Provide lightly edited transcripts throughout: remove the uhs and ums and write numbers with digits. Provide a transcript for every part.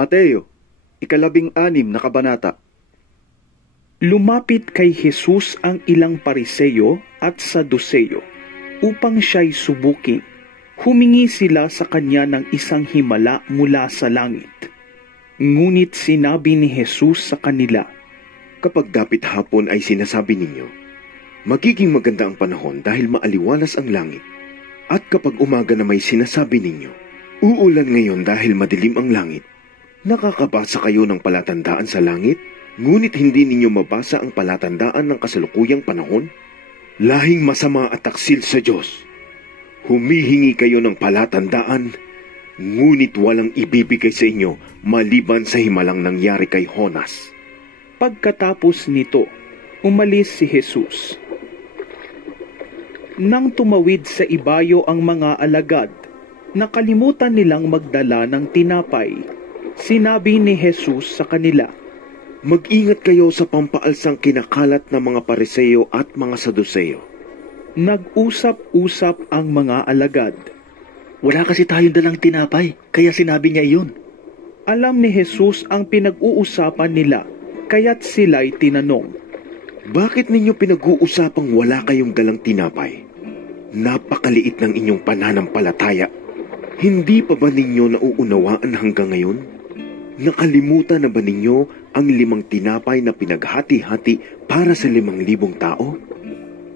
Mateo, 16 na kabanata. Lumapit kay Jesus ang ilang Pariseyo at Saduseyo upang siya'y subukin. Humingi sila sa kanya ng isang himala mula sa langit. Ngunit sinabi ni Jesus sa kanila, Kapag dapit hapon ay sinasabi ninyo, magiging maganda ang panahon dahil maaliwalas ang langit. At kapag umaga na may sinasabi ninyo, uulan ngayon dahil madilim ang langit. Nakakabasa kayo ng palatandaan sa langit, ngunit hindi ninyo mabasa ang palatandaan ng kasalukuyang panahon? Lahing masama at taksil sa Diyos. Humihingi kayo ng palatandaan, ngunit walang ibibigay sa inyo maliban sa himalang nangyari kay Jonas. Pagkatapos nito, umalis si Jesus. Nang tumawid sa ibayo ang mga alagad, nakalimutan nilang magdala ng tinapay. Sinabi ni Jesus sa kanila, Mag-ingat kayo sa pampaalsang kinakalat ng mga Pariseo at mga Saduseyo. Nag-usap-usap ang mga alagad. Wala kasi tayong dalang tinapay, kaya sinabi niya iyon. Alam ni Jesus ang pinag-uusapan nila, kaya't sila'y tinanong, Bakit ninyo pinag-uusapang wala kayong dalang tinapay? Napakaliit ng inyong pananampalataya. Hindi pa ba ninyo nauunawaan hanggang ngayon? Nakalimutan na ba ninyo ang 5 tinapay na pinaghati-hati para sa 5,000 tao?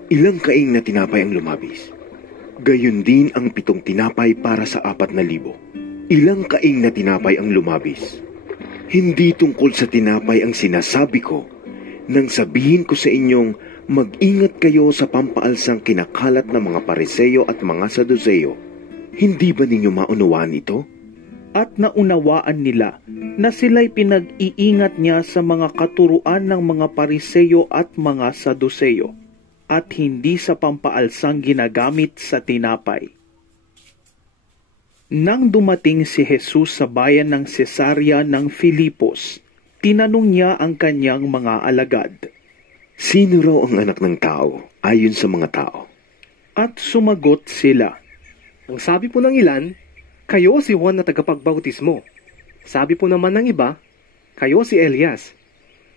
Ilang kaing na tinapay ang lumabis? Gayon din ang 7 tinapay para sa 4,000. Ilang kaing na tinapay ang lumabis? Hindi tungkol sa tinapay ang sinasabi ko nang sabihin ko sa inyong mag-ingat kayo sa pampaalsang kinakalat ng mga Pariseo at mga Saduseyo. Hindi ba ninyo maunawaan ito? At naunawaan nila na sila'y pinag-iingat niya sa mga katuruan ng mga Pariseo at mga Saduseyo, at hindi sa pampaalsang ginagamit sa tinapay. Nang dumating si Jesus sa bayan ng Cesarea ng Filipos, tinanong niya ang kanyang mga alagad, Sino raw ang anak ng tao ayon sa mga tao? At sumagot sila, Ang sabi po ng ilan, kayo si Juan na tagapagbautismo. Sabi po naman ng iba, kayo si Elias.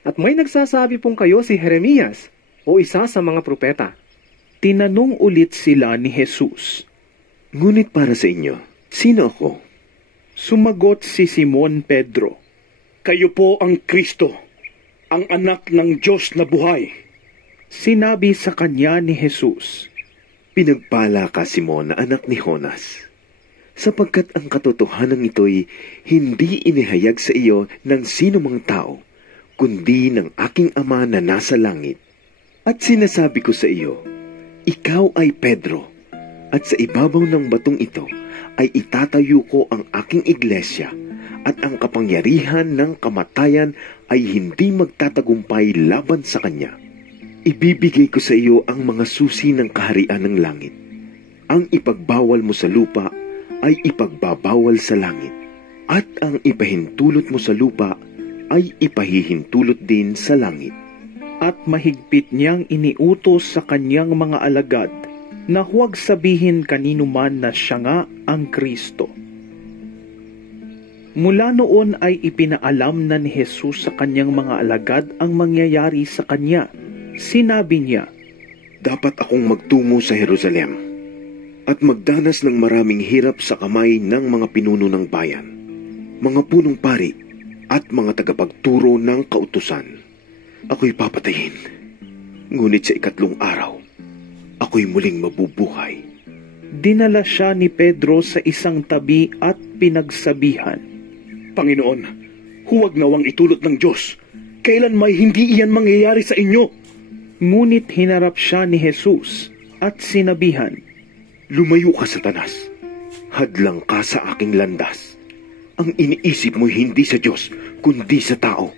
At may nagsasabi pong kayo si Jeremias o isa sa mga propeta. Tinanong ulit sila ni Jesus, Ngunit para sa inyo, sino ako? Sumagot si Simon Pedro, Kayo po ang Kristo, ang anak ng Diyos na buhay. Sinabi sa kanya ni Jesus, Pinagpala ka, Simon, na anak ni Jonas, sapagkat ang katotohanan ito'y hindi inihayag sa iyo ng sino mang tao, kundi ng aking Ama na nasa langit. At sinasabi ko sa iyo, ikaw ay Pedro, at sa ibabaw ng batong ito ay itatayo ko ang aking iglesia, at ang kapangyarihan ng kamatayan ay hindi magtatagumpay laban sa kanya. Ibibigay ko sa iyo ang mga susi ng kaharian ng langit. Ang ipagbawal mo sa lupa ay ipagbabawal sa langit, at ang ipahintulot mo sa lupa ay ipahihintulot din sa langit. At mahigpit niyang iniutos sa kanyang mga alagad na huwag sabihin kanino man na siya nga ang Kristo. Mula noon ay ipinaalam na ni Jesus sa kanyang mga alagad ang mangyayari sa kanya. Sinabi niya, Dapat akong magtungo sa Jerusalem at magdanas ng maraming hirap sa kamay ng mga pinuno ng bayan, mga punong pari at mga tagapagturo ng kautusan. Ako'y papatayin, ngunit sa 3 araw, ako'y muling mabubuhay. Dinala siya ni Pedro sa isang tabi at pinagsabihan, Panginoon, huwag nawang itulot ng Diyos. Kailan may hindi iyan mangyayari sa inyo? Ngunit hinarap siya ni Jesus at sinabihan, Lumayo ka, Satanas. Hadlang ka sa aking landas. Ang iniisip mo hindi sa Diyos, kundi sa tao.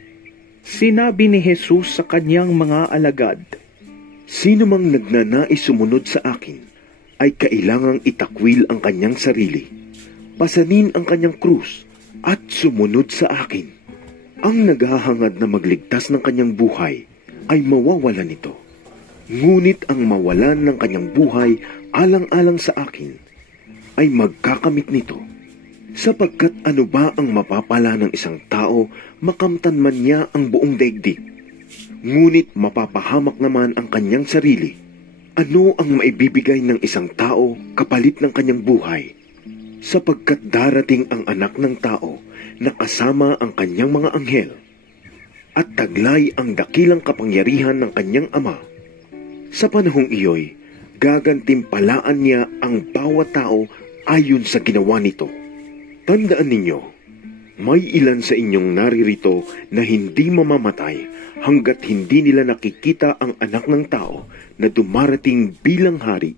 Sinabi ni Jesus sa kanyang mga alagad, Sino mang nagnanais sumunod sa akin, ay kailangang itakwil ang kanyang sarili, pasanin ang kanyang krus, at sumunod sa akin. Ang naghahangad na magligtas ng kanyang buhay, ay mawawalan nito. Ngunit ang mawalan ng kanyang buhay alang-alang sa akin, ay magkakamit nito. Sapagkat ano ba ang mapapala ng isang tao, makamtan man niya ang buong daigdig? Ngunit mapapahamak naman ang kanyang sarili. Ano ang maibibigay ng isang tao kapalit ng kanyang buhay? Sapagkat darating ang anak ng tao na kasama ang kanyang mga anghel, at taglay ang dakilang kapangyarihan ng kanyang ama. Sa panahong iyo'y gagantimpalaan niya ang bawat tao ayon sa ginawa nito. Tandaan ninyo, may ilan sa inyong naririto na hindi mamamatay hanggat hindi nila nakikita ang anak ng tao na dumarating bilang hari